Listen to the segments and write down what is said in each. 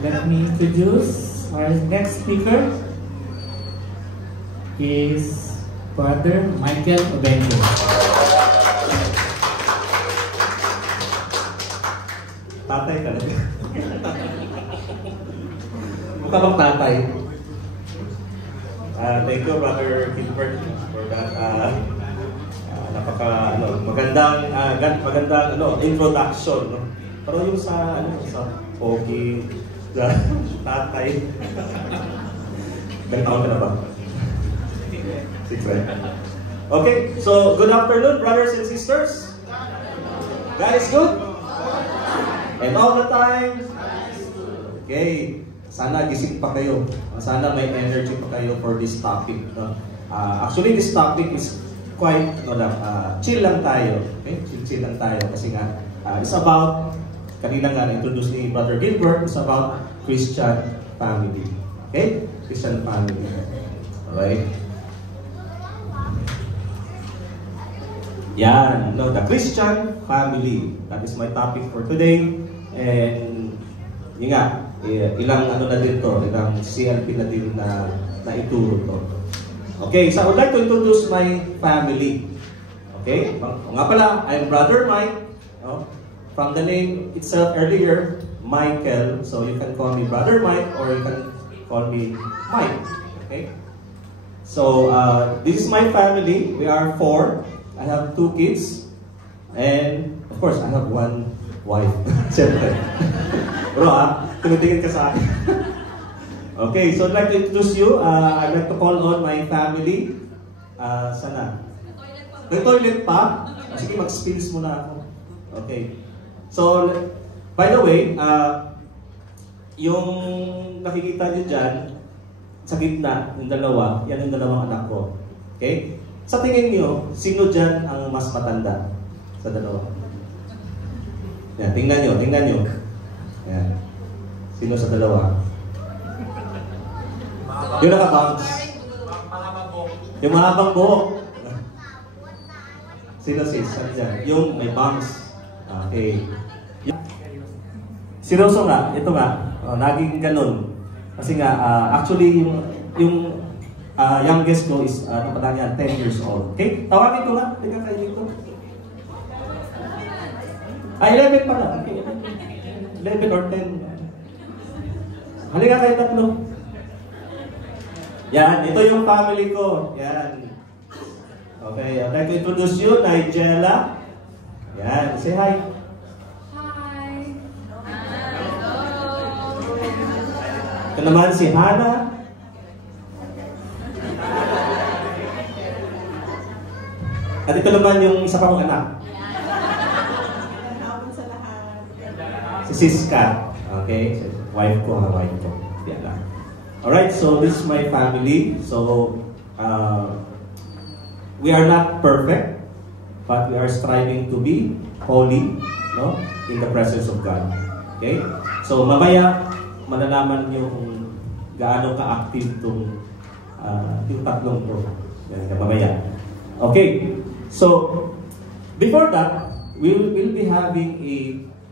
let me introduce our next speaker. He is Brother Michael Obengo. Tatay talaga. Mukha bang tatay? Thank you, Brother Gilbert, for that magandang introduction. No? Pero yung sa pogi, sa tatay. Ilang taon ka na ba? 6, right? Okay, so good afternoon, brothers and sisters. God is good? And all the time? Okay. Sana gising pa kayo. Sana may energy pa kayo for this topic. No? Actually, this topic is quite chill lang tayo. Okay? Chill lang tayo kasi nga it's about, kanina nga na-introduce ni Brother Gilbert, it's about Christian family. Okay? Christian family. Alright? Yan, no, the Christian family. That is my topic for today. And yun nga, ilang na dito, ilang CLP na din na ituro to. Okay, so I would like to introduce my family. Okay, nga pala, I'm Brother Mike. No? From the name itself earlier, Michael. So you can call me Brother Mike or you can call me Mike. Okay. So this is my family. We are 4. I have 2 kids. And of course, I have 1 wife. Siyempre. Bro, tumutingin ka sa akin. Okay, so I'd like to introduce you. I'd like to call on my family. Sana? Nag-toilet pa? Sige, mag-spills muna ako. Okay. So, by the way, yung nakikita nyo dyan, sa gitna, yung dalawa, yan yung dalawang anak ko. Okay? Sa tingin nyo, sino dyan ang mas matanda sa dalawa? Yan, tingnan nyo. Yan. Sino sa dalawa? Yung naka-bangs. Yung mahabang buhok. Sino sis? Saan dyan? Yung may bangs. Okay. Si Rosso nga, ito nga, naging ganun. Kasi nga, actually, yung youngest ko is, napata niya, 10 years old. Okay? Tawagin ko nga. Tingnan kayo dito. 11 pala. Okay. 11 or 10. Halika kayo tatlo. Yan, ito yung family ko. Yan. Okay, I'd like to introduce you, Nigella. Yan, say hi. Hi. Ito naman si Hannah. At ito naman yung isa pang anak. Si Siska. Okay? Wife ko. Yan lang. Alright, so this is my family. So, we are not perfect, but we are striving to be holy, no, in the presence of God. Okay? So, mamaya, malalaman nyo kung gaano ka-active yung tatlong to. Yan, mamaya. Okay. So, before that, we'll be having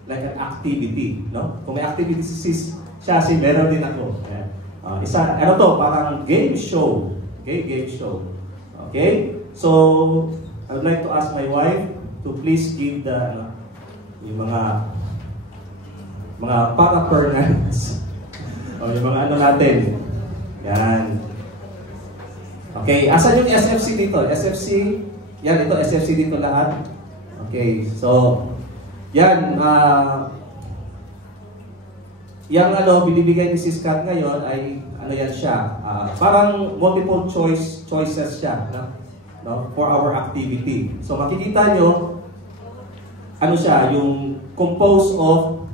like an activity, no? Kung may activity siya, meron din ako. Ayan. Parang game show. Okay, game show. Okay? So, I would like to ask my wife to please give yung mga para-pernants. O yung mga natin. Yan. Okay, asan yung SFC dito? SFC, yan, ito SFC dito lahat. Okay, so, yan, yung binibigay ni Sis Kat ngayon ay, yan siya, parang multiple choices siya, no, for our activity. So, makikita nyo, siya, yung composed of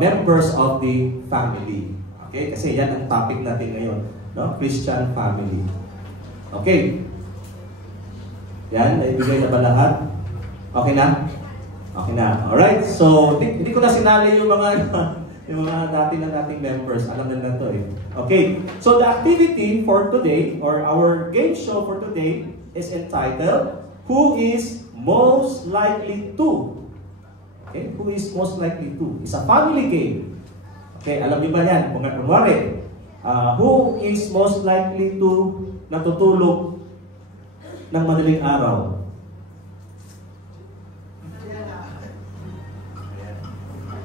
members of the family. Okay, kasi yan ang topic natin ngayon, no, Christian family. Okay. Yan, naibigay na ba lahat? Okay na? Okay na. Alright, so hindi ko na sinali yung mga dating members. Alam na to eh. Okay, so the activity for today, or our game show for today, is entitled, Who is Most Likely To? Okay, who is most likely to? It's a family game. Okay, alam niyo ba yan? Kunwari, who is most likely to natutulog ng madaling araw?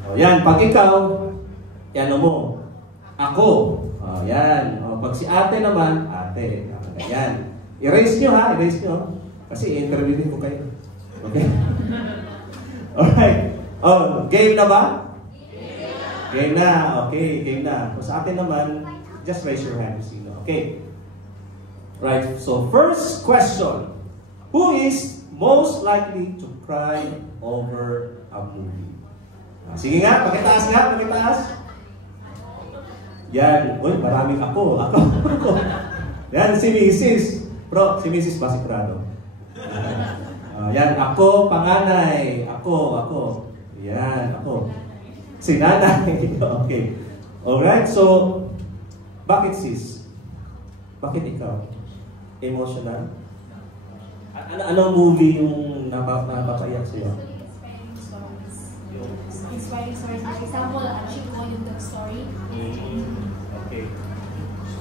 O, yan, pag ikaw, yan mo. Ako. O, yan. O, pag si ate naman, ate. Yan. Erase nyo ha, erase nyo. Kasi interview din ko kayo. Okay? Alright. Oh, game na ba? Game na. Okay, game na. So, sa atin naman, just raise your hand. Okay. Right. So, first question. Who is most likely to cry over a movie? Sige nga, pakitaas nga, pakitaas. Yan. Uy, maraming ako. Yan, si Mrs. Bro, si Mrs. ba sigurado? Yan, ako, panganay. Ako. Yan, ako. Si nanay. Okay. Alright, so, bakit sis? Bakit ikaw? Emotional? Anong movie yung napapaiyak sa'yo? Inspiring stories. For example, Chico, yung dog story. Okay.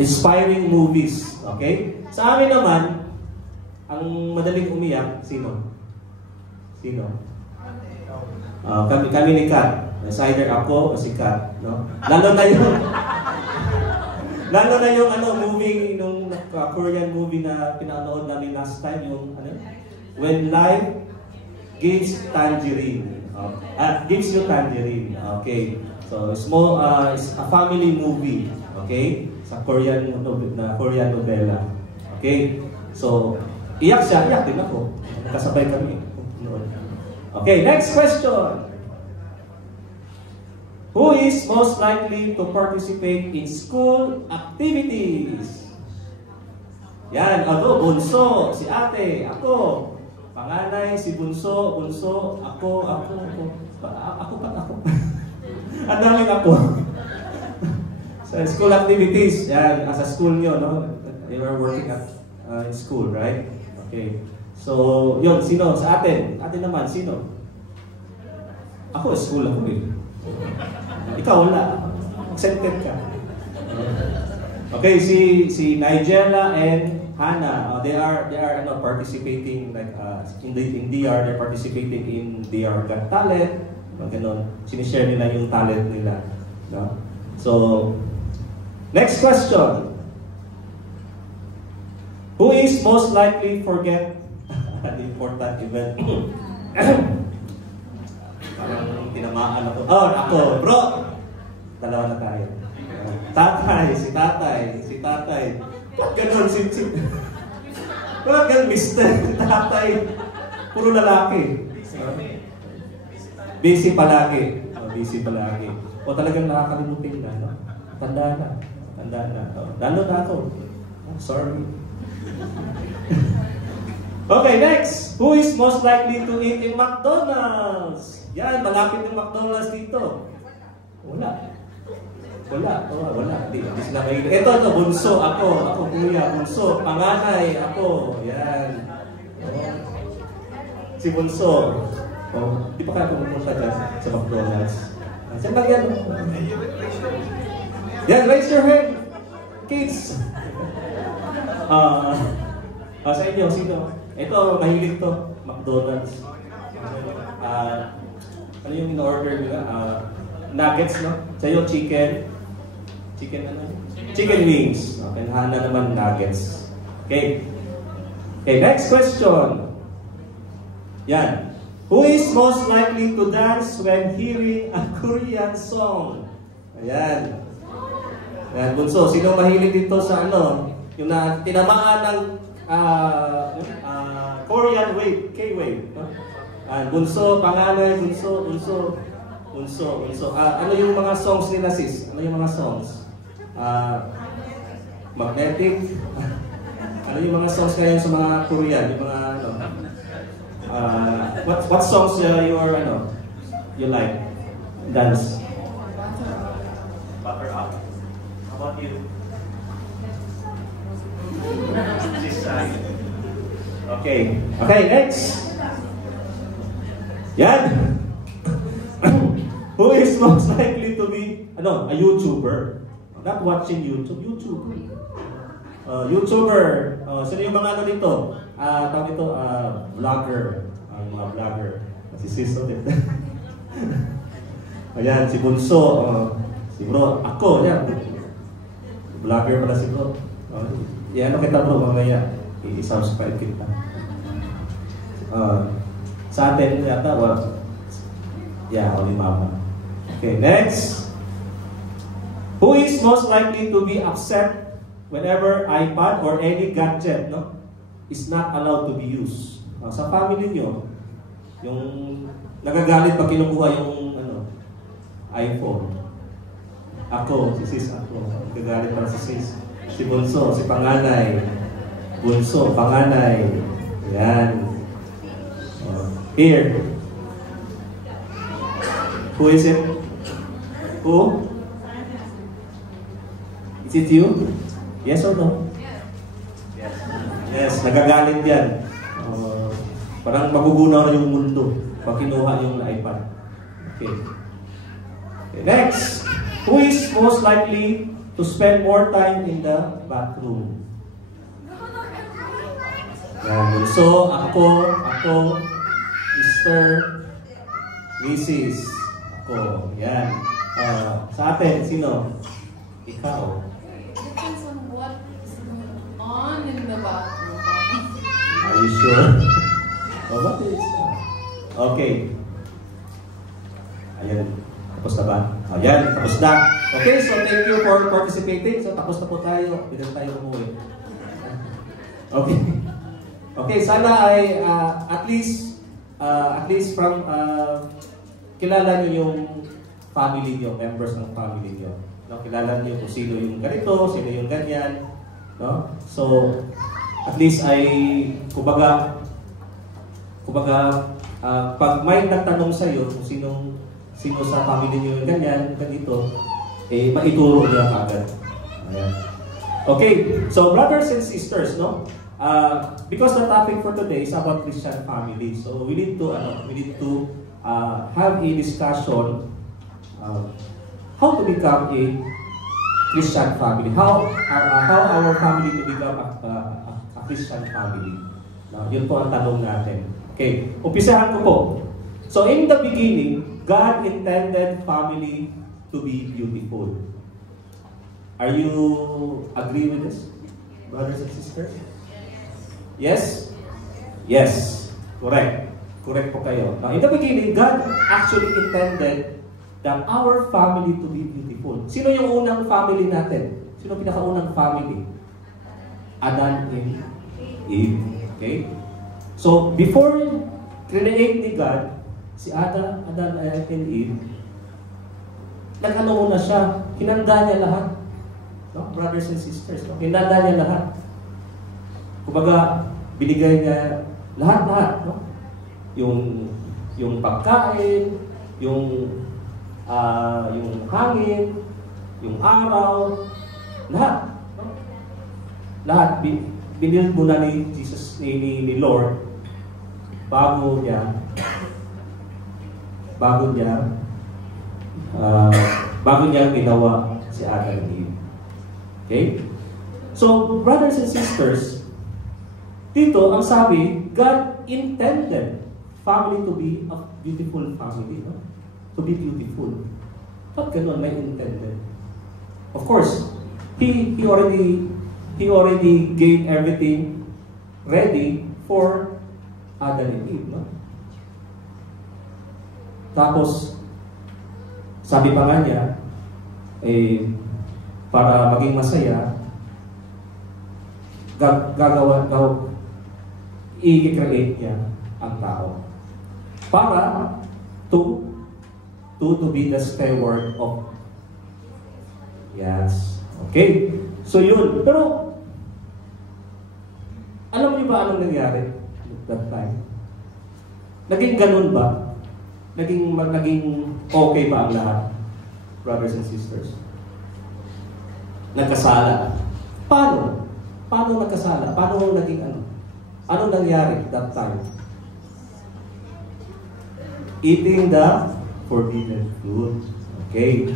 Inspiring movies. Okay? Sa amin naman, ang madaling umiyak, sino? Kami ni Kat. It's either ako o si Kat. No? Lalo na yung movie, nung Korean movie na pinanood namin last time, yung When Life Gives Tangerine. Gives You Tangerine. Okay. So, it's a family movie. Okay? Sa Korean novela. Okay? So, iyak siya, iyak din ako. Kasabay kami. Okay, next question. Who is most likely to participate in school activities? Yan, bunso, si ate, ako. Panganay, si bunso, ako. Ang daming ako. Sa school activities, yan, as a school nyo, no? You are working at in school, right? Okay. So, yun, sino? Sa atin. Atin naman, sino? Ako, school ako eh. Ikaw, wala. Accepted ka. Okay, si Nigella and Hannah, they are participating like in DR, they're participating in DR Got Talent. Ganon. Sinishare nila yung talent nila. No? So, next question. Who is most likely forget an important event? Parang tinamaan ako. Oh, ako, bro! Dalawa na tayo. Si tatay. Ba't ganun, ba't ganun, mister? Tatay. Puro lalaki. Busy palagi. O talagang nakakalimutin na, no? Tanda na. Lalo na ako. Sorry. Okay, next. Who is most likely to eat in McDonald's? Yan, malapit yung McDonald's dito. Wala. Hindi sila mahilig. Ito, bunso, ako, kuya, bunso, panganay, ako. Yan. Si bunso. Di pa kaya pumunta dyan sa McDonald's. Saan lang yan? Yan, raise your hand. Kids. Sa inyo, sino? Ito, mahilig to. McDonald's. Ano yung in-order nila? Nuggets, no? Sa'yo, chicken. Chicken wings. Okay, Hana naman nuggets. Okay, next question. Yan. Who is most likely to dance when hearing a Korean song? Ayan. Ayan, bunso. Sino mahilig dito sa yung tinamaan ng Korean wave, K-wave. Bunso, panganay, bunso. Ano yung mga songs nila, sis? Ano yung mga songs? Magnetic. Ano yung mga songs ngayon sa mga Korean? Yung mga what songs you like? Dance. Butter Up. How about you? This side. Okay, next. Yan. Who is most likely to be a YouTuber. Not watching YouTube, YouTuber. YouTuber. Sino yung mga ano dito? Tawag ito, vlogger. Ang mga vlogger. Si Sis ulit. Ayan, si Bunso. Si Bro. Ako, yan. Vlogger pala si Bro. Ano kita bro, mamaya. I-subscribe kita. Sa atin, yata, only mama. Okay, next. Who is most likely to be upset whenever iPad or any gadget is not allowed to be used? Sa family nyo, yung nagagalit pag kinukuha yung iPhone. Ako, si Sis ako. Nagagalit para si Sis. Si Bunso, si Panganay. Bunso, Panganay. Yan. Here. Who is it? Who? Is it you? Yes or no? Yes. Yes, nagagalit yan. Parang magugunaw na yung mundo pag kinuha yung iPad. Okay. Next. Who is most likely to spend more time in the bathroom? Yan. So, ako, Mr. Mrs. Ako. Yan. Sa atin, sino? Ikaw. Depends on what is going on in the bathroom. Are you sure? What is okay. Ayan. Tapos na ba? Ayan. Tapos na. Okay, so thank you for participating. So tapos na po tayo. Hindi na tayo umuwi. Okay. Okay, sana ay at least from kilala niyo yung family niyo, members ng family niyo. No, kilala niyo kung sino yung ganito, sino yung ganyan, no? So at least ay kumbaga pag may nagtanong sa iyo kung sino sa family niyo yung ganyan, ganito, maituro niya agad. Ayan. Okay, so brothers and sisters, no? Because the topic for today is about Christian family, so we need to have a discussion how to become a Christian family, how our family to become a Christian family. Yun po ang tanong natin. Okay, umpisahan ko po. So in the beginning, God intended family to be beautiful. Are you agree with this, brothers and sisters? Yes? Yes. Correct. Correct po kayo. Now, in the beginning, God actually intended that our family to be beautiful. Sino yung unang family natin? Sino pinakaunang family? Adam and Eve. Okay? So, before create ni God, si Adam and Eve, nag-ano muna siya, hinanda niya lahat. No? Brothers and sisters, no? Hinanda niya lahat. Kumbaga, binigay niya lahat-lahat, no? Yung pagkain, yung hangin, yung araw, lahat, no? Lahat binild muna ni Jesus ni Lord bago niya ginawa si Adam and Eve. Okay? So, brothers and sisters, dito, ang sabi, God intended family to be a beautiful family, no? To be beautiful. Ba't ganun may intended? Of course, He already gave everything ready for Adam and Eve, no? Tapos, sabi pa nga niya, para maging masaya, i-create niya ang tao para to be the steward of. Yes. Okay. So yun. Pero alam niyo ba anong nangyari at that time? Naging ganun ba? Naging okay ba ang lahat? Brothers and sisters? Nagkasala. Paano? Paano nagkasala? Paano naging ano? Anong nangyari that time? Eating the forbidden fruit. Okay.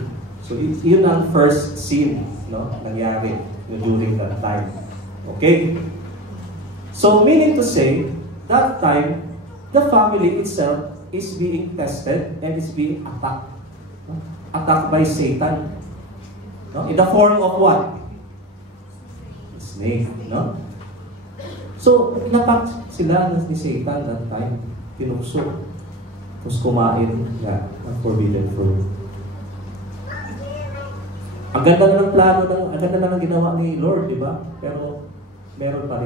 So yun ang first sin, no, nangyari during that time. Okay? So meaning to say, that time, the family itself is being tested and is being attacked. No? Attacked by Satan. No? In the form of what? Snake. No? So, inattack sila ni Satan that time. Tinukso. Tapos kumain nga ng forbidden fruit. Ang ganda na ng plano, ang ganda na ng ginawa ni Lord, di ba? Pero meron pa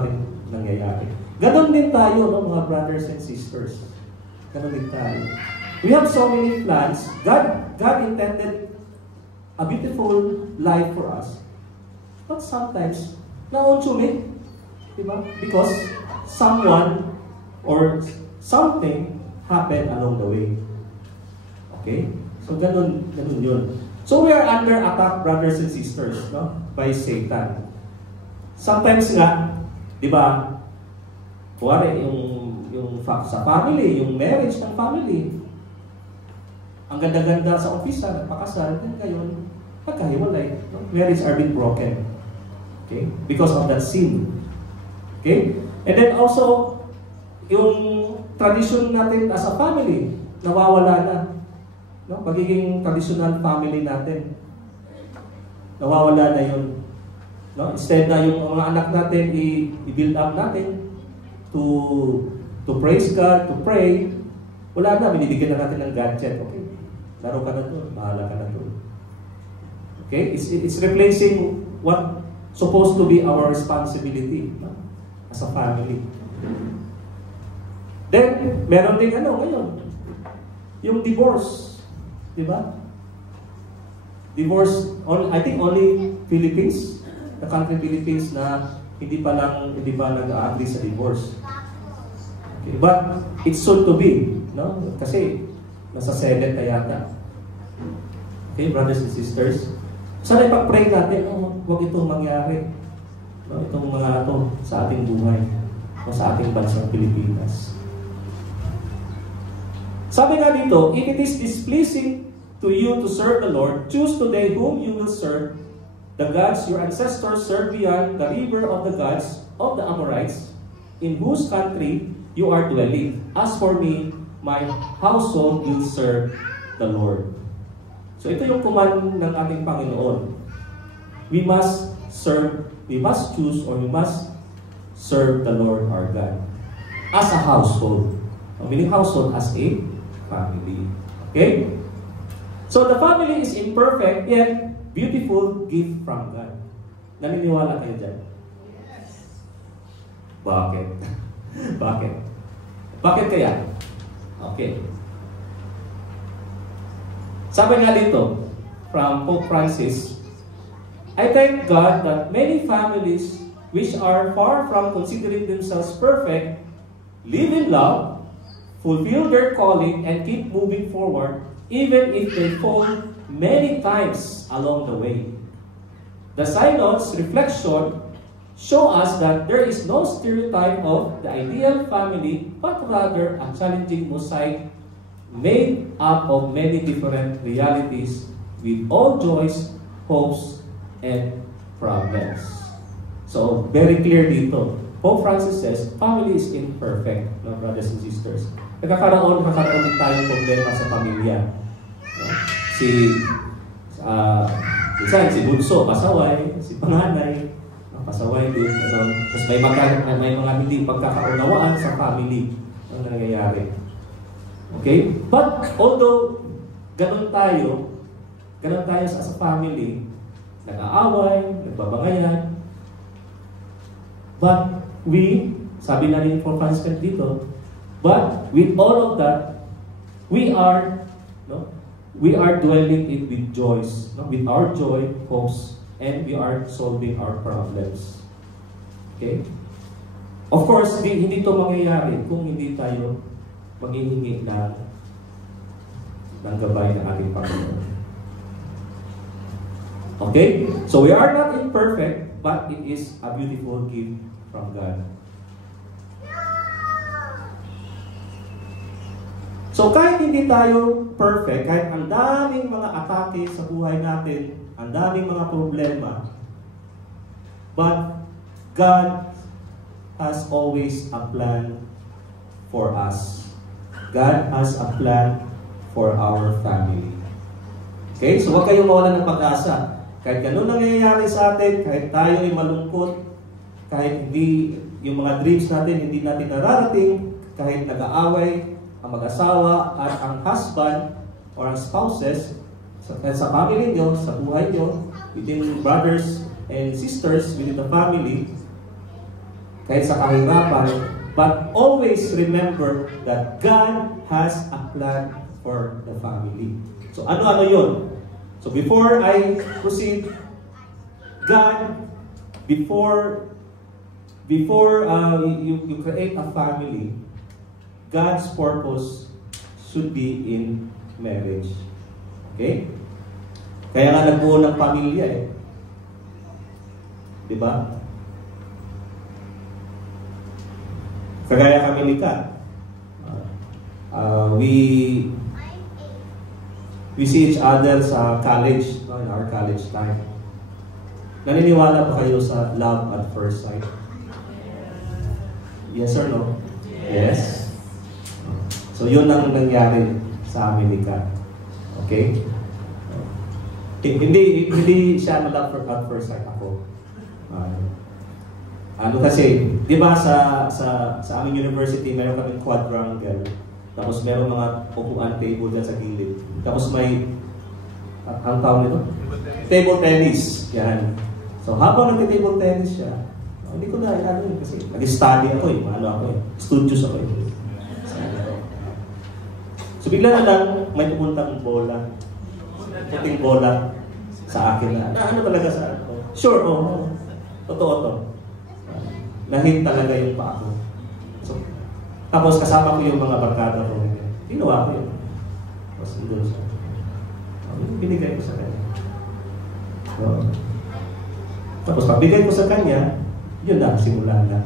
rin nangyayari. Ganon din tayo, no, mga brothers and sisters. Ganon din tayo. We have so many plans. God intended a beautiful life for us. But sometimes, naunsulit. Di ba? Because someone or something happened along the way. Okay? So, ganon yun. So, we are under attack, brothers and sisters, no? By Satan. Sometimes nga, di ba, kuwari, yung sa family, yung marriage ng family, ang ganda-ganda sa umpisa, nagpakasal, then ngayon, nagkahiwalay. No? Marriage are being broken. Okay? Because of that sin. Okay? And then also, yung tradition natin as a family, nawawala na. No? Pagiging traditional family natin, nawawala na yun. No? Instead na yung mga anak natin, i-build up natin to praise God, to pray, wala na, binibigyan na natin ng gadget. Okay? Laro ka na doon, bahala ka na doon. Okay? It's replacing what supposed to be our responsibility, no? As a family. Then, meron din ngayon, yung divorce. Di ba? Divorce, I think only Philippines, the country Philippines na hindi pa nag-agree sa divorce. Okay, but it's soon to be, no? Kasi nasa Senate na yata. Okay, brothers and sisters. Sana ipag-pray natin, huwag itong mangyari. No? Itong mga ito sa ating buhay o sa ating bansang Pilipinas. Sabi nga dito, if it is displeasing to you to serve the Lord, choose today whom you will serve, the gods your ancestors served beyond the river of the gods of the Amorites, in whose country you are dwelling. As for me, my household will serve the Lord. So ito yung command ng ating Panginoon. We must choose, or we must serve the Lord our God. As a household. Meaning household as a family. Okay? So the family is imperfect, yet beautiful gift from God. Naniniwala kayo dyan? Yes. Bakit? Bakit? Bakit kaya? Okay. Sabi nga dito, from Pope Francis, I thank God that many families which are far from considering themselves perfect, live in love, fulfill their calling, and keep moving forward, even if they fall many times along the way. The Synod's reflection show us that there is no stereotype of the ideal family, but rather a challenging mosaic made up of many different realities with all joys, hopes, and problems. So, very clear dito. Pope Francis says, family is imperfect, no, brothers and sisters. Nagkakaroon din tayong problema sa pamilya. No? Si Bunso, pasaway, si Panganay, pasaway din. Tapos may mga hindi pagkakaunawaan sa family ang nangyayari. Okay? But although ganun tayo sa family, nag-aaway, nagbabangayan, but sabi na rin for Francis dito, but with all of that, we are dwelling it with joys, no? With our joy, hopes, and we are solving our problems. Okay? Of course, hindi ito mangyayari kung hindi tayo maghihingi ng gabay ng ating Panginoon. Okay? So we are not imperfect, but it is a beautiful gift from God. So kahit hindi tayo perfect, kahit ang daming mga atake sa buhay natin, ang daming mga problema, but God has always a plan for us. God has a plan for our family. Okay? So huwag kayong mawalan ng pag-asa. Kahit ganun nangyayari sa atin, kahit tayo ay malungkot, kahit hindi yung mga dreams natin, hindi natin nararating, kahit nag-aaway, ang mag-asawa at ang husband or ang spouses sa family nyo, sa buhay nyo, within brothers and sisters within the family, kahit sa kahirapan, but always remember that God has a plan for the family. So ano-ano yun? So before I proceed, God, before you create a family, God's purpose should be in marriage. Okay? Kaya nga nagbuo ng pamilya eh. Diba? Kagaya kami ni Kat. We see each other sa college, no, in our college time. Naniniwala ba kayo sa love at first sight? Yes or no? Yes. So yun ang nangyari sa amin ni Kat. Okay? Hindi siya na-love at first sight ako. Ano kasi, di ba sa aming university, meron kaming quadrangle. Tapos meron mga upuan table dyan sa gilid. Tapos may, ang tawag nito? Table tennis. Yan. So habang nag-table tennis siya, hindi ko na yun kasi nag-study ako eh. Ano ako eh. Studios ako eh. So bigla na lang may pupuntang bola. Puting bola sa akin na ano talaga sa ako. Sure, totoo to. Nahit talaga yung pa ako. So, tapos kasama ko yung mga barkada ko. Ginawa ko yun. Tapos doon siya. Binigay ko sa kanya. So, tapos pagbigay ko sa kanya, yun na, simula na.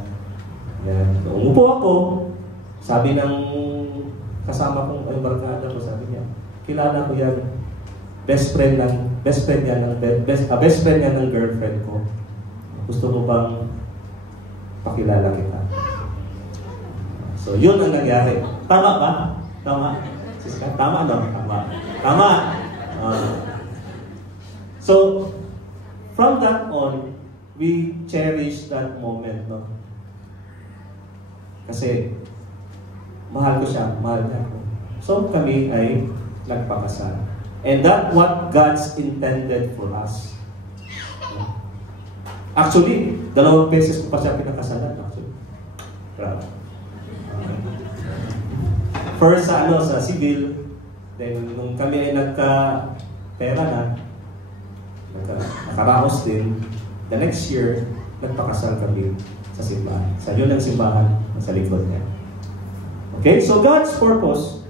Yan. So, umupo ako. Sabi ng kasama kong barkada ko, sabi niya, kilala ko yan. Best friend niya ng girlfriend ko. Gusto mo bang pakilala kita? So, yun ang nangyari. Tama ba? Tama? Siska? Tama, no? Tama. Tama! So, from that on, we cherish that moment, no? Kasi, mahal ko siya, mahal niya ako. So, kami ay nagpakasal. And that's what God's intended for us. Actually, 2 beses ko pa siya pinakasalan. Actually. First sa civil, then nung kami ay nagka-pera na, nakaraos din, the next year, nagpakasal kami sa simbahan. Sa yun ang simbahan, sa likod niya. Okay? So God's purpose,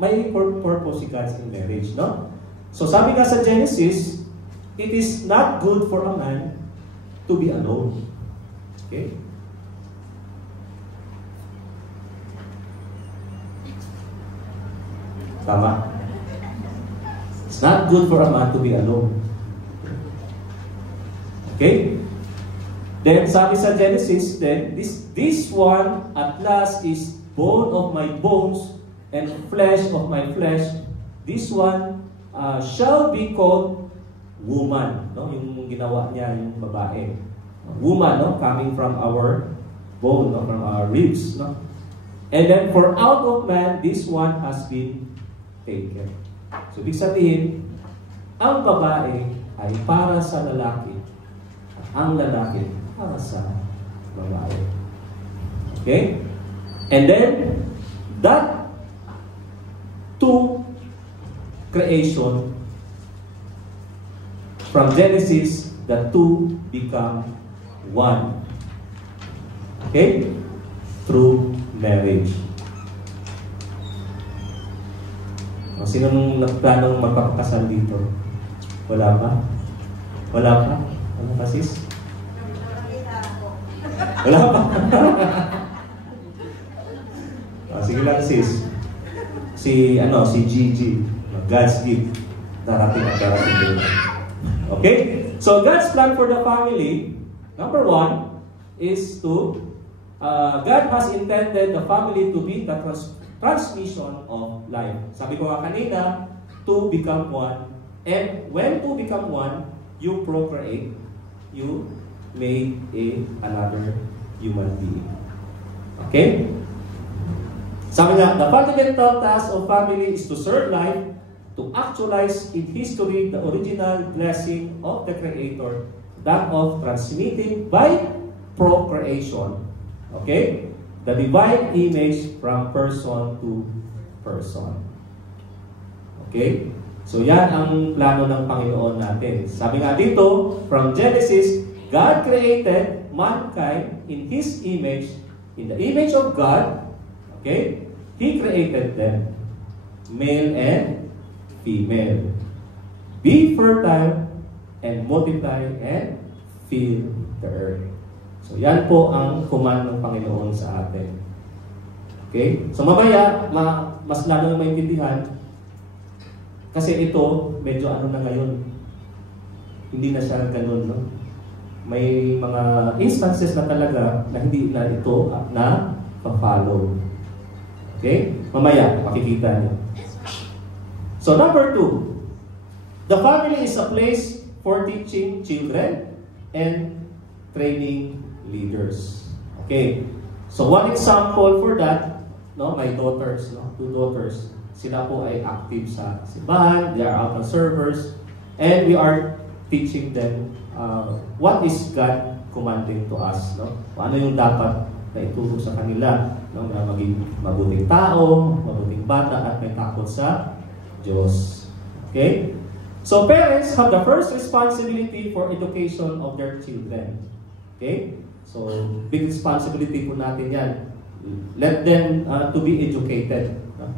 may purpose si God in marriage, no? So sabi nga sa Genesis, it is not good for a man to be alone. Okay? Tama? It's not good for a man to be alone. Okay? Then sabi sa Genesis, then this one at last is bone of my bones and flesh of my flesh. This one shall be called woman. No? Yung ginawa niya, yung babae. Woman, no? Coming from our bone, no? From our ribs. No? And then, for out of man, this one has been taken. So, ibig sabihin, ang babae ay para sa lalaki. At ang lalaki para sa babae. Okay? And then, that two creation, from Genesis, the two become one. Okay? Through marriage. Sino nung nagplanong magpapakasal dito? Wala pa? Wala pa? Ano pa, sis? Wala pa? Sige lang, sis. si Gigi, God's gift, darating at darating din. Okay? So God's plan for the family, number one, is to, God has intended the family to be the transmission of life. Sabi ko nga kanina, to become one. And when to become one, you procreate, you make another human being. Okay? Sabi nga, the fundamental task of family is to serve life, to actualize in history the original blessing of the Creator, that of transmitting by procreation. Okay? The divine image from person to person. Okay? So yan ang plano ng Panginoon natin. Sabi nga dito, from Genesis, God created mankind in His image, in the image of God. Okay? He created them, male and female. Be fertile and multiply and fill the earth. So yan po ang command ng Panginoon sa atin. Okay? So mamaya, mas lalo na maintindihan, kasi ito, medyo ano na ngayon, hindi na siya ganun, no? May mga instances na talaga na hindi na ito na pa-follow. Okay? Mamaya, makikita niyo. So number 2, the family is a place for teaching children and training leaders. Okay? So one example for that, no, my daughters, no, 2 daughters, sila po ay active sa simbahan, they are altar servers, and we are teaching them what is God commanding to us, no? Ano yung dapat na ituro sa kanila, no? Na maging mabuting tao, mabuting bata, at may takot sa Diyos. Okay? So parents have the first responsibility for education of their children. Okay? So big responsibility po natin yan. Let them to be educated. No?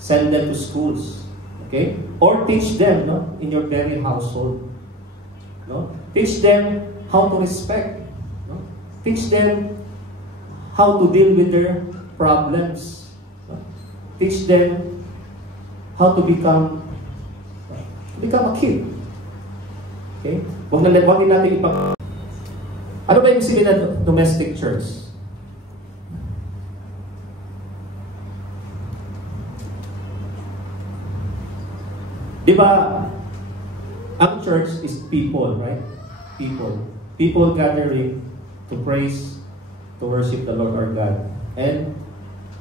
Send them to schools. Okay? Or teach them, no, in your very household. No? Teach them how to respect. No? Teach them how to deal with their problems. No? Teach them how to become a kid. Okay? Huwag din natin Ano ba yung sabihin na domestic church? Di ba, ang church is people, right? People. People gathering to praise, to worship the Lord our God, and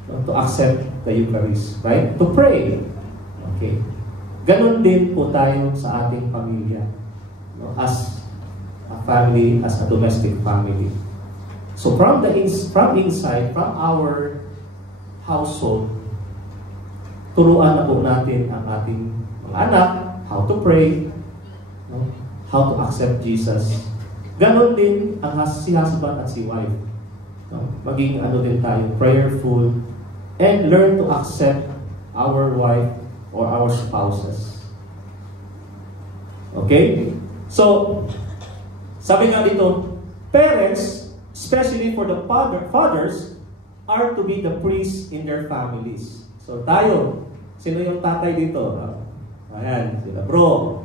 to accept the Eucharist, right? To pray. Okay. Ganon din po tayo sa ating pamilya. No? As a family, as a domestic family. So from inside, from our household, turuan na po natin ang ating anak, how to pray, no? How to accept Jesus. Ganon din ang si husband at si wife. No? Maging din tayo, prayerful, and learn to accept our wife or our spouses. Okay? So, sabi nga dito, parents, especially for the fathers, are to be the priests in their families. So tayo, sino yung tatay dito? Ayan, sila bro.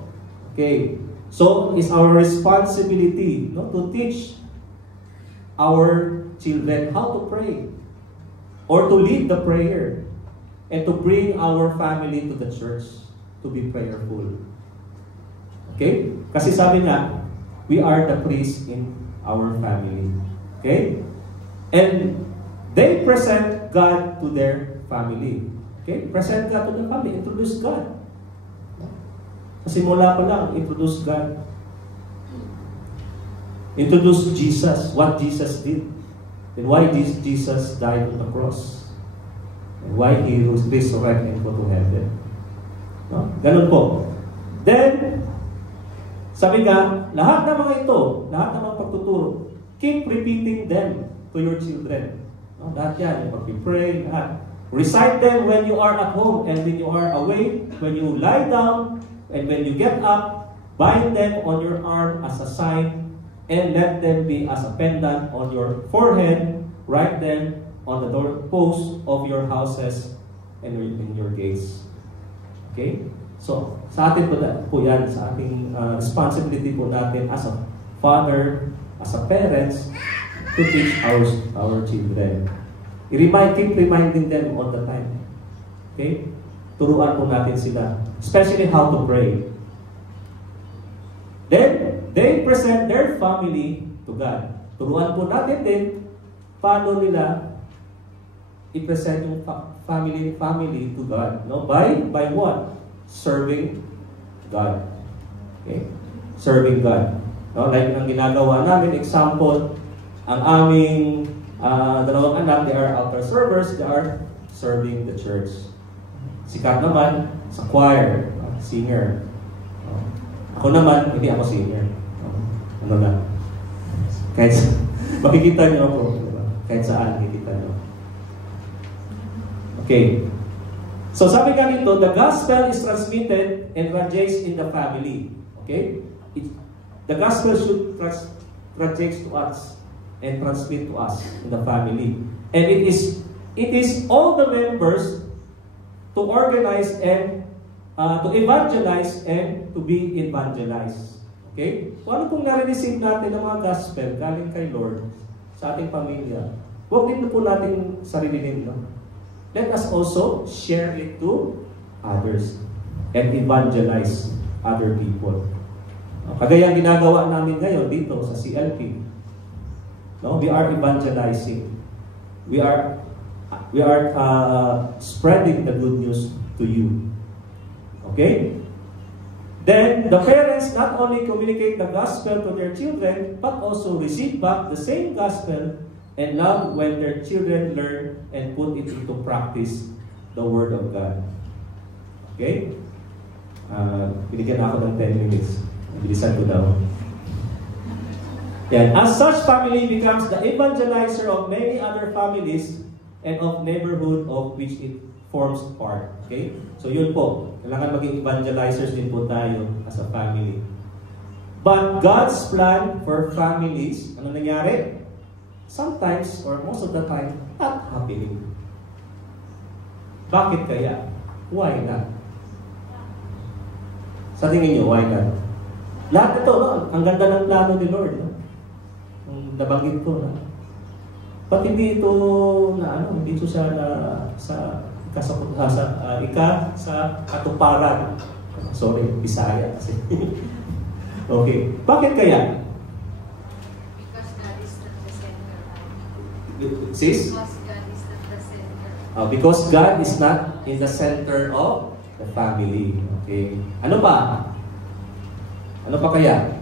Okay. So, it's our responsibility, no, to teach our children how to pray or to lead the prayer and to bring our family to the church to be prayerful. Okay? Kasi sabi nga, we are the priests in our family. Okay? And they present God to their family. Okay? Present God to the family. Introduce God. Kasi mula pa lang, introduce God. Introduce Jesus, what Jesus did. And why Jesus died on the cross. And why He was resurrected and go to heaven. No? Ganun po. Then, sabi nga, lahat ng mga ito, lahat ng mga pagtuturo, keep repeating them to your children. No? Lahat yan, yung pag-pray, lahat. Recite them when you are at home and when you are away, when you lie down, and when you get up, bind them on your arm as a sign, and let them be as a pendant on your forehead. Write them on the doorposts of your houses and in your gates. Okay? So, sa atin po yan, sa ating responsibility po natin as a father, as a parents, to teach our children. Keep reminding them all the time. Okay? Turuan po natin sila, especially how to pray. Then, they present their family to God. Turuan po natin din paano nila i-present yung family to God. No? By what? Serving God. Okay? Serving God. No? Like ang ginagawa namin, example, ang aming dalawang anak, they are altar servers, they are serving the church. Sikat naman sa choir, singer. Ako naman, hindi ako singer. Ano lang. Kahit makikita niyo ako. Diba? Kahit saan, makikita niyo. Okay. So sabi nga nito, the gospel is transmitted and radiates in the family. Okay? The gospel should radiate to us and transmit to us in the family. And it is all the members to organize and to evangelize and to be evangelized. Okay? Kung ano pong nare-receive natin ng mga gospel galing kay Lord sa ating pamilya, huwag din po natin sarilinin. No? Let us also share it to others and evangelize other people. Kagaya ginagawa namin ngayon dito sa CLP. No? We are evangelizing. We are spreading the good news to you. Okay? Then, the parents not only communicate the gospel to their children, but also receive back the same gospel and love when their children learn and put it into practice the Word of God. Okay? Binigyan ako ng 10 minutes. Bilisan ko daw. Yan. As such, family becomes the evangelizer of many other families and of neighborhood of which it forms part. Okay? So yun po. Kailangan maging evangelizers din po tayo as a family. But God's plan for families, ano nangyari? Sometimes, or most of the time, not happening. Bakit kaya? Why not? Sa tingin nyo, why not? Lahat ito, no? Ang ganda ng plano ni Lord. No? Nabanggit ko, no? Ba't hindi ito hindi ito siya sa katuparan. Sorry, Bisaya kasi. Okay. Bakit kaya? Because God is not the center. Sis? Because God is not the center. Because God is not in the center of the family. Okay. Ano pa? Ano pa kaya?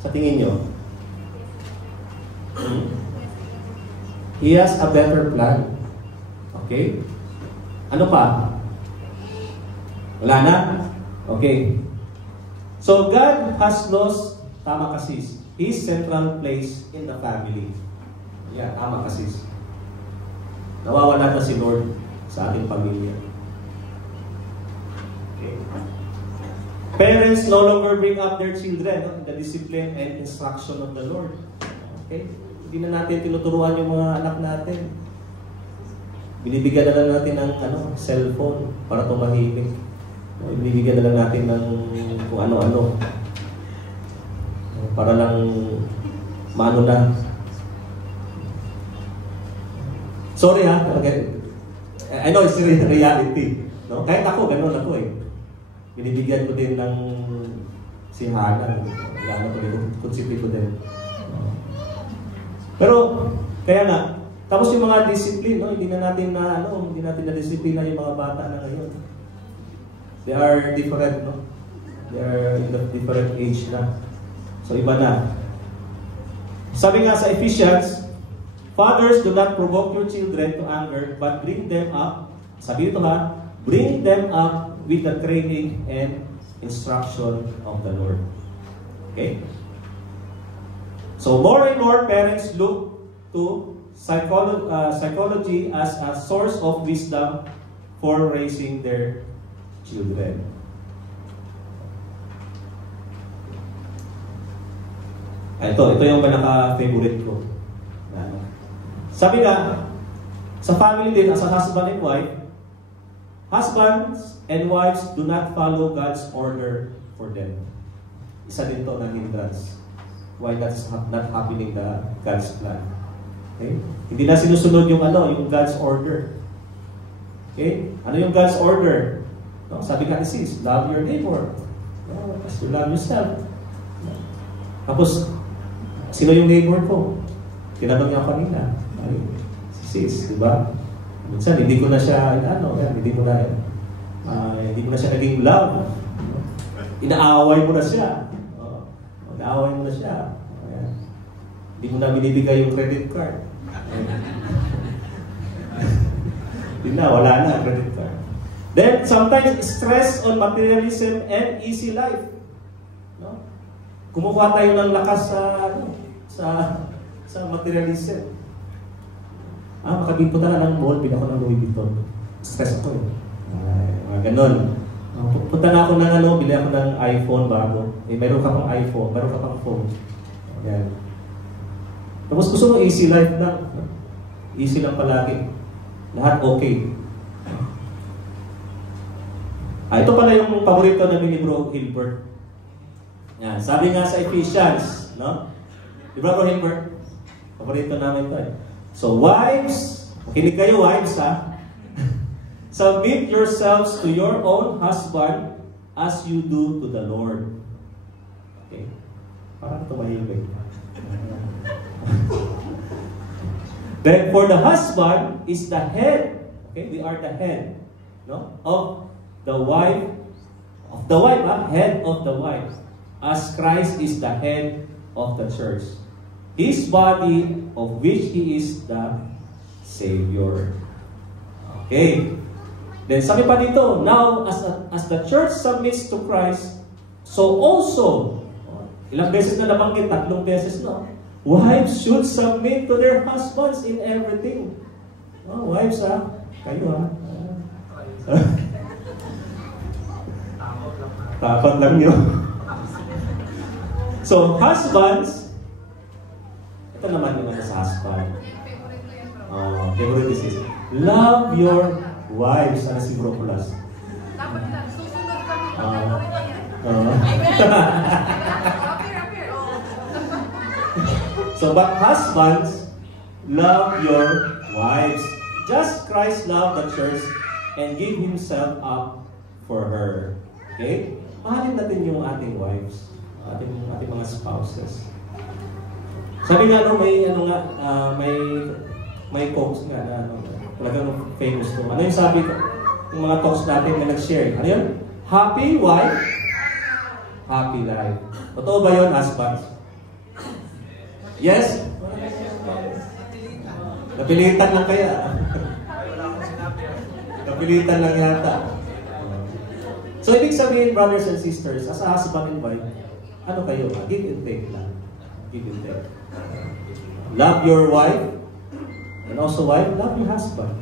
Sa tingin nyo? He has a better plan. Okay? Ano pa? Wala na? Okay. So, God has lost, tama kasis, His central place in the family. Yeah, tama kasis. Nawawala na si Lord sa ating pamilya. Okay. Parents no longer bring up their children in the discipline and instruction of the Lord. Okay? Hindi na natin tinuturuan yung mga anak natin. Binibigyan na lang natin ng cellphone para tumahimik. Binibigyan na lang natin ng kung ano-ano. Para lang maano na. Sorry ha. I know it's reality. No? Kahit ako, ganun ako eh. Binibigyan ko din ng si Hana. Gano'n ko din. Konsipli ko din. Pero, kaya nga, tapos yung mga discipline, no? hindi natin na disiplina yung mga bata na ngayon. They are different, no? They are in a different age na. So, iba na. Sabi nga sa Ephesians, fathers, do not provoke your children to anger, but bring them up, sabi ito ha, bring them up with the training and instruction of the Lord. Okay? So, more and more parents look to psychology as a source of wisdom for raising their children. Ito yung pinaka-favorite ko. Sabi nga, sa family din, as a husband and wife, husbands and wives do not follow God's order for them. Isa din to ng hindrance. Why that's not happening the God's plan. Okay? Hindi na sinusunod yung yung God's order. Okay? Ano yung God's order? No? Sabi nga ni sis, love your neighbor. No? As you love yourself. Tapos, sino yung neighbor ko? Tinanong niya kanina. Ay, si sis, di ba? Minsan, hindi ko na siya, hindi mo na siya naging love. Inaaway mo na siya. Inaaway mo na siya. Ayan. Hindi mo na binibigay yung credit card. Hindi na, wala na credit card. Then, sometimes stress on materialism and easy life. No? Kumukuha tayo ng lakas sa materialism. Makabili po talaga ng mall, pila ko ng Louis Vuitton. Stress ako eh. Ganon. Punta na ako ng bili ako ng iPhone bago. Mayroon ka pang iPhone, mayroon ka pang phone. Ayan. Tapos gusto mo easy life lang. Easy lang palagi. Lahat okay. Ito pala yung paborito namin ni Bro Hilbert. Yan. Sabi nga sa Ephesians, no? Di ba Bro Hilbert? Paborito namin ito eh. So wives, makinig kayo wives ha. Submit yourselves to your own husband as you do to the Lord. Okay. Parang tumahimik. Then for the husband is the head. Okay, we are the head, no? Of the wife, head of the wife. As Christ is the head of the church. His body of which He is the Savior. Okay. Then sabi pa dito, now as the church submits to Christ, so also, ilang beses na nabanggit, 3 beses no? Wives should submit to their husbands in everything. Wives kayo tapat lang yun. So husbands, ito naman yung sa husband. Favorite is love your wives, si Bro Plus. Dapat lang, susunod kami. So, but husbands, love your wives. Just Christ loved the church and gave Himself up for her. Okay? Mahalin natin yung ating wives, ating mga spouses. Sabi nga may quotes nga na talagang famous to. Ano yung sabi ko? Yung mga talks natin na nag-share. Ano yun? Happy wife, happy life. Totoo ba yun, husbands? Yes? Napilitan lang kaya. Napilitan lang yata. So, ibig sabihin, brothers and sisters, as a husband and wife, ano kayo? Give and take lang. Give and take. Love your wife, and also wife, love your husband.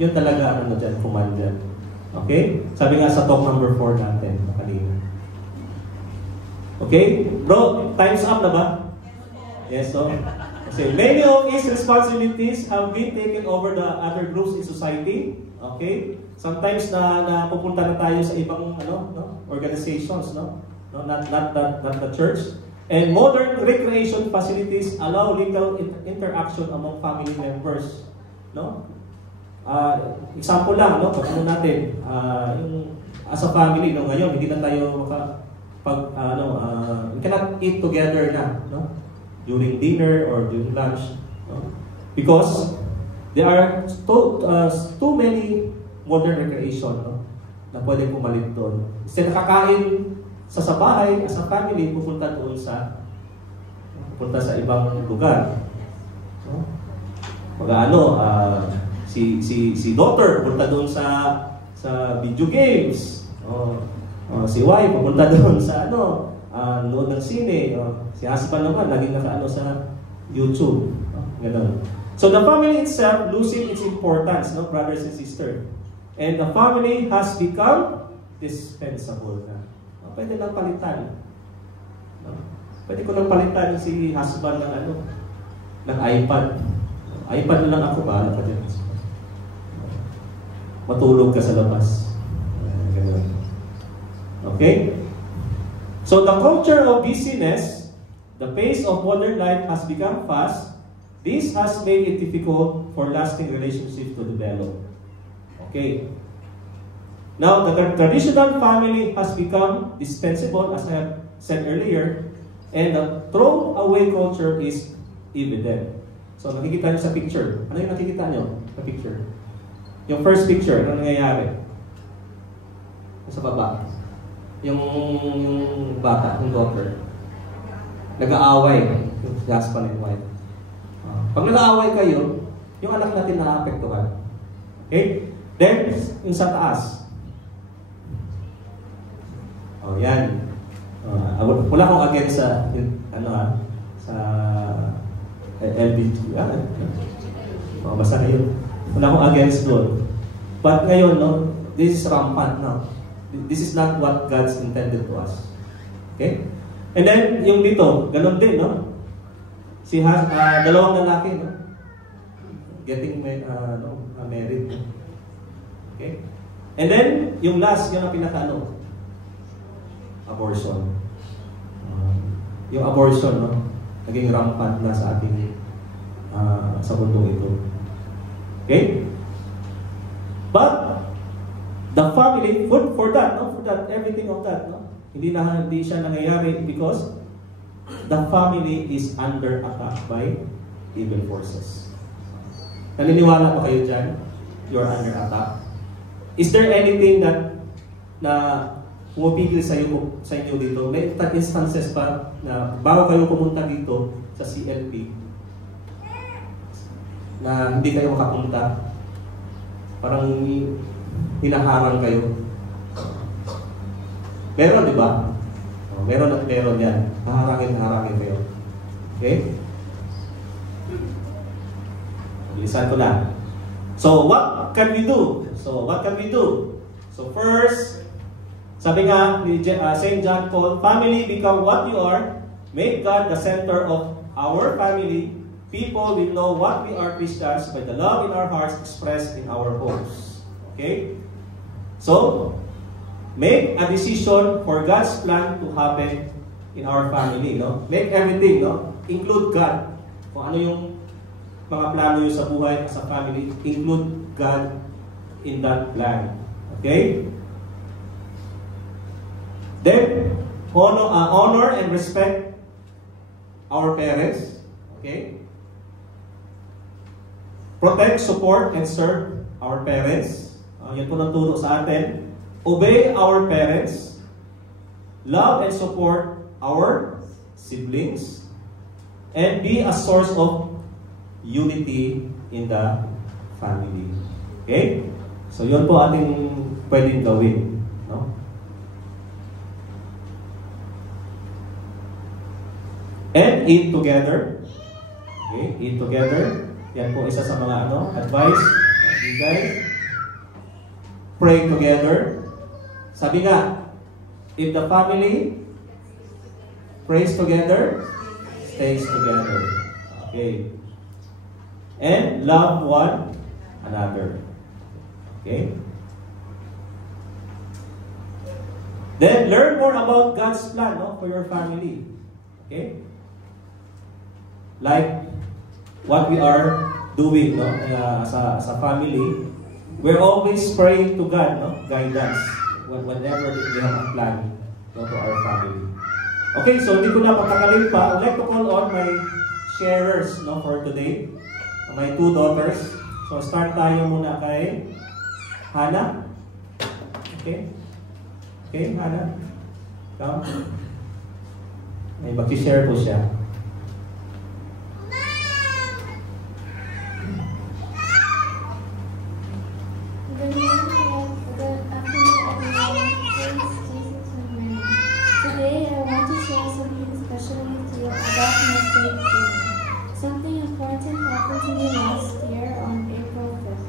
Yun talaga, dyan, command dyan. Okay? Sabi nga sa talk number 4 natin, kanina. Okay? Bro, time's up na ba? Yes, so. Kasi many of his responsibilities have been taken over the other groups in society. Okay? Sometimes na pupunta na tayo sa ibang organizations, no? Not the church. And modern recreation facilities allow legal interaction among family members, no? Example lang, no? Pag natin, yung as a family, no, ngayon hindi na tayo we cannot eat together na, no? During dinner or during lunch, no? Because there are too many modern recreation, no? Na pwede pumalit doon. Instead nakakain sa bahay, as a family, pupunta sa ibang lugar. No? Si daughter pupunta doon sa video games. Si wife pupunta doon sa nood ng sine. Si husband naman laging sa YouTube. Ganun. So the family itself losing its importance, no, brothers and sisters. And the family has become dispensable na. Pwede lang palitan. Pwede ko lang palitan si husband ng iPad. iPad na lang ako, bahala ka dyan. matulog ka sa labas. Ganun. Okay? So the culture of busyness, the pace of modern life has become fast. This has made it difficult for lasting relationships to develop. Okay. Now, the traditional family has become dispensable, as I have said earlier, and the throw-away culture is evident. So, nakikita niyo sa picture. Ano yung nakikita niyo sa picture? Yung first picture, ano nangyayari? Sa baba. Yung bata, yung daughter. Nag-aaway. Yung husband and wife. Pag nag-aaway kayo, yung anak natin na-apektuhan. Okay? Then, yung sa taas. Oh, yan. Wala akong against sa, sa LBG. Basta na yun. Wala akong against doon. But ngayon, no, this is rampant now. This is not what God's intended to us. Okay? And then, yung dito, ganun din, no? Dalawang lalaki, no? Getting married, no? Okay? And then, yung last, yun ang pinaka-ano? Abortion. Yung abortion, no? Naging rampant na sa ating sa mundo ito. Okay? But the family, for that, no? For that, everything of that, no? Hindi siya nangyayari because the family is under attack by evil forces. Naniniwala ba kayo dyan? You're under attack. Is there anything na pumipigil sa inyo dito? May instances pa na bago kayo pumunta dito sa CLP na hindi kayo makapunta, parang hinaharang kayo. Meron, di ba? Meron at meron yan. Haharangin kayo. Okay? Bilisan ko lang. So, what can we do? So, first, sabi nga ni St. John Paul, family become what you are. Make God the center of our family. People will know what we are Christians by the love in our hearts expressed in our homes. Okay? So, make a decision for God's plan to happen in our family. No? Make everything. No? Include God. Kung ano yung mga plano nyo sa buhay sa family, include God in that plan. Okay? Then, honor and respect our parents. Okay? Protect, support, and serve our parents. Yan po naturo sa atin. Obey our parents. Love and support our siblings. And be a source of unity in the family. Okay? So, yun po ating pwedeng gawin. No? And eat together. Okay? Eat together. Yan po isa sa mga advice. Guys. Pray together. Sabi nga, if the family prays together, stays together. Okay. And love one another. Okay. Then learn more about God's plan, no, for your family. Okay. Like what we are doing, no, as a family, we're always praying to God, no, guidance whenever we have a plan, no, to our family. Okay, so hindi ko na patagalin pa. I'd like to call on my sharers, no, for today. My two daughters. So start tayo muna kay Hannah. Okay? Okay, Hannah. Come. Ay, mag-share po siya. Today, I want to share something special with you about my faith journey. Something important happened to me last year on April 5th.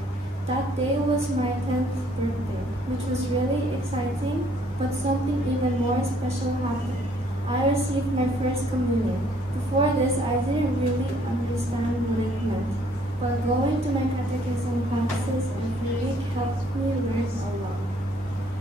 That day was my 10th birthday, which was really exciting, but something even more special happened. I received my first communion. Before this, I didn't really understand what it meant. but going to my catechism classes every week helped me learn a lot.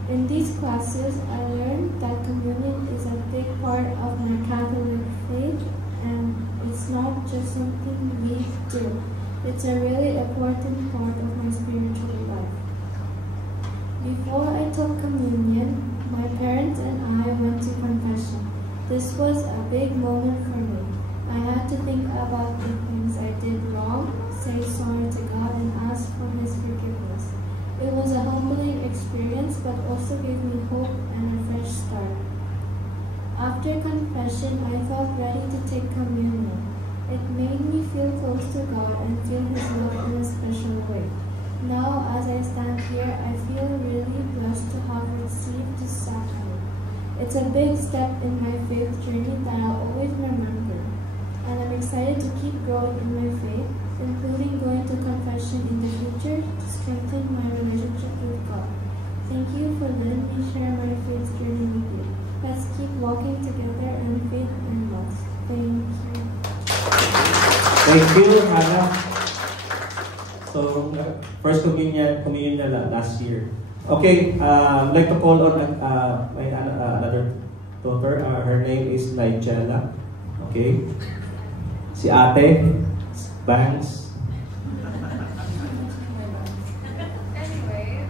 In these classes, I learned that communion is a big part of my Catholic faith, and it's not just something we do. It's a really important part of my spiritual life. Before I took communion, my parents and I went to confession. This was a big moment for me. I had to think about the things I did wrong, say sorry to God, and ask for His forgiveness. It was a humbling experience, but also gave me hope and a fresh start. After confession, I felt ready to take communion. It made me feel close to God and feel His love in a special way. Now, as I stand here, I feel really blessed to have received this sacrament. It's a big step in my faith journey that I'll always remember. And I'm excited to keep growing in my faith, including going to confession in the future to strengthen my relationship with God. Thank you for letting me share my faith journey with you. Let's keep walking together in faith and love. Thank you. Thank you, Hannah. So, first communion na last year. Okay, I'd like to call on my another daughter. Her name is Nigella. Okay. Si Ate Banks. Anyway,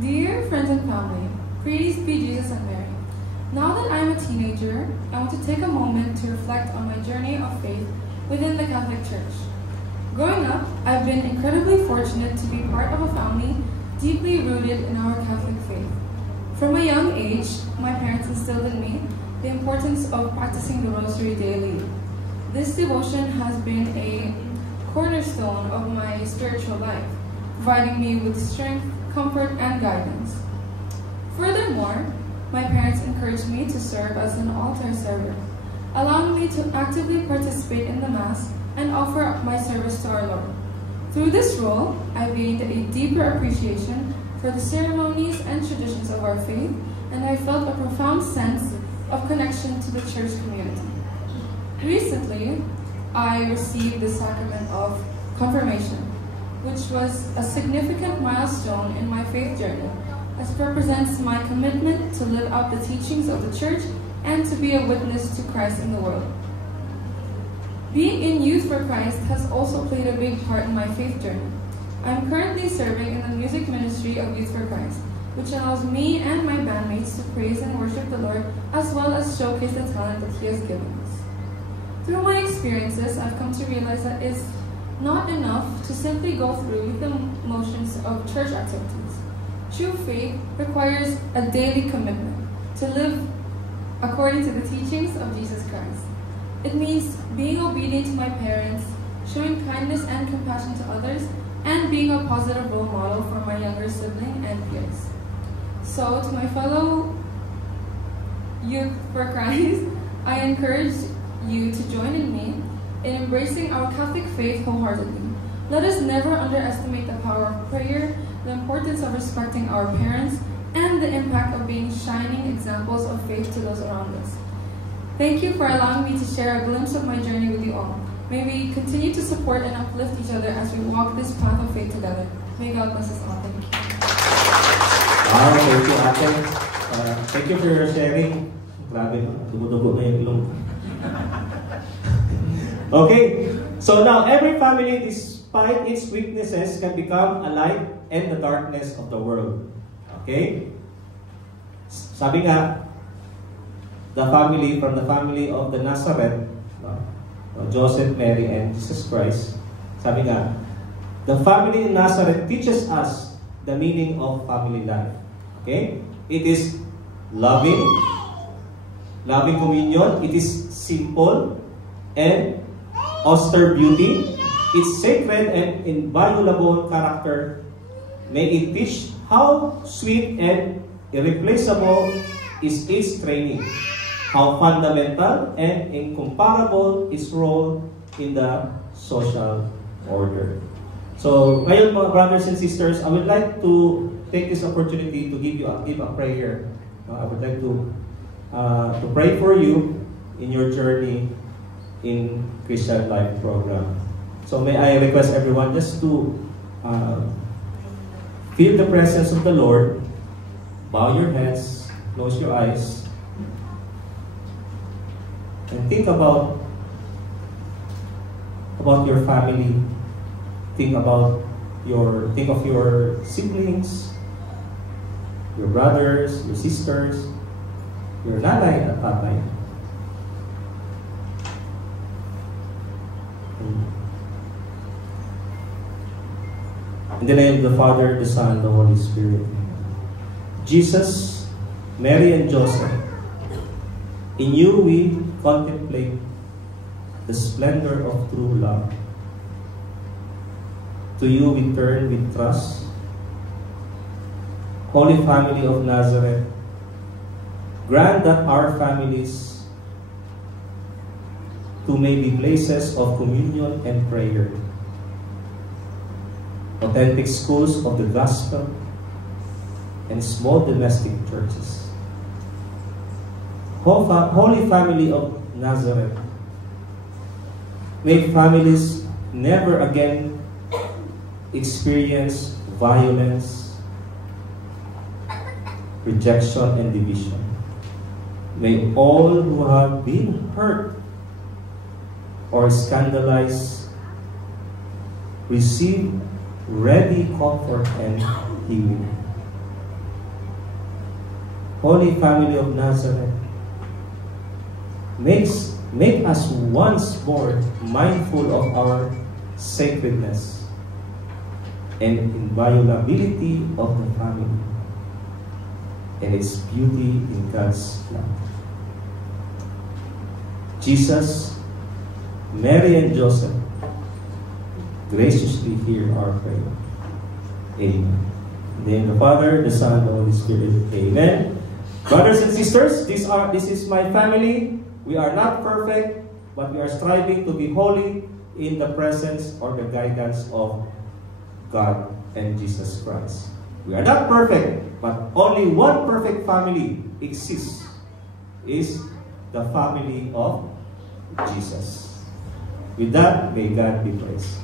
dear friends and family, praise be Jesus and Mary. Now that I'm a teenager, I want to take a moment to reflect on my journey of faith within the Catholic Church. Growing up, I've been incredibly fortunate to be part of a family deeply rooted in our Catholic faith. From a young age, my parents instilled in me the importance of practicing the Rosary daily. This devotion has been a cornerstone of my spiritual life, providing me with strength, comfort, and guidance. Furthermore, my parents encouraged me to serve as an altar server, allowing me to actively participate in the Mass and offer up my service to our Lord. Through this role, I gained a deeper appreciation for the ceremonies and traditions of our faith, and I felt a profound sense of connection to the church community. Recently, I received the sacrament of confirmation, which was a significant milestone in my faith journey, as it represents my commitment to live out the teachings of the church and to be a witness to Christ in the world. Being in Youth for Christ has also played a big part in my faith journey. I'm currently serving in the music ministry of Youth for Christ, which allows me and my bandmates to praise and worship the Lord, as well as showcase the talent that He has given us. Through my experiences, I've come to realize that it's not enough to simply go through the motions of church activities. True faith requires a daily commitment to live according to the teachings of Jesus Christ. It means being obedient to my parents, showing kindness and compassion to others, and being a positive role model for my younger sibling and peers. So, to my fellow Youth for Christ, I encourage you to join in me in embracing our Catholic faith wholeheartedly. Let us never underestimate the power of prayer, the importance of respecting our parents, and the impact of being shining examples of faith to those around us. Thank you for allowing me to share a glimpse of my journey with you all. May we continue to support and uplift each other as we walk this path of faith together. May God bless us all. Thank you. Wow, thank you, Ate. Thank you for your sharing. Grabe, dumudugo na yung ilong. Okay, so now every family, despite its weaknesses, can become a light in the darkness of the world. Okay? Sabi nga, from the family of the Nazareth, Joseph, Mary, and Jesus Christ, sabi nga, the family in Nazareth teaches us the meaning of family life. Okay? It is loving communion. It is simple and austere beauty. Its sacred and inviolable character. May it teach how sweet and irreplaceable is its training. How fundamental and incomparable its role in the social order. So, ngayon mga brothers and sisters, I would like to take this opportunity to give a prayer. I would like to pray for you in your journey in Christian Life program. So may I request everyone just to feel the presence of the Lord, bow your heads, close your eyes, and think about your family. Think of your siblings, your brothers, your sisters, your nanay at tatay. In the name of the Father, the Son, and the Holy Spirit. Jesus, Mary, and Joseph, in you we contemplate the splendor of true love. To you we turn with trust. Holy Family of Nazareth, grant that our families too may be places of communion and prayer, authentic schools of the gospel, and small domestic churches. Holy Family of Nazareth, may families never again experience violence, rejection, and division. May all who have been hurt or scandalized receive ready comfort and healing. Holy Family of Nazareth, make us once more mindful of our sacredness and inviolability of the family and its beauty in God's love. Jesus, Mary, and Joseph, graciously hear our prayer. Amen. In the name of the Father, the Son, and the Holy Spirit. Amen. Brothers and sisters, this is my family. We are not perfect, but we are striving to be holy in the presence or the guidance of God and Jesus Christ. We are not perfect, but only one perfect family exists, is the family of Jesus. With that, may God be praised.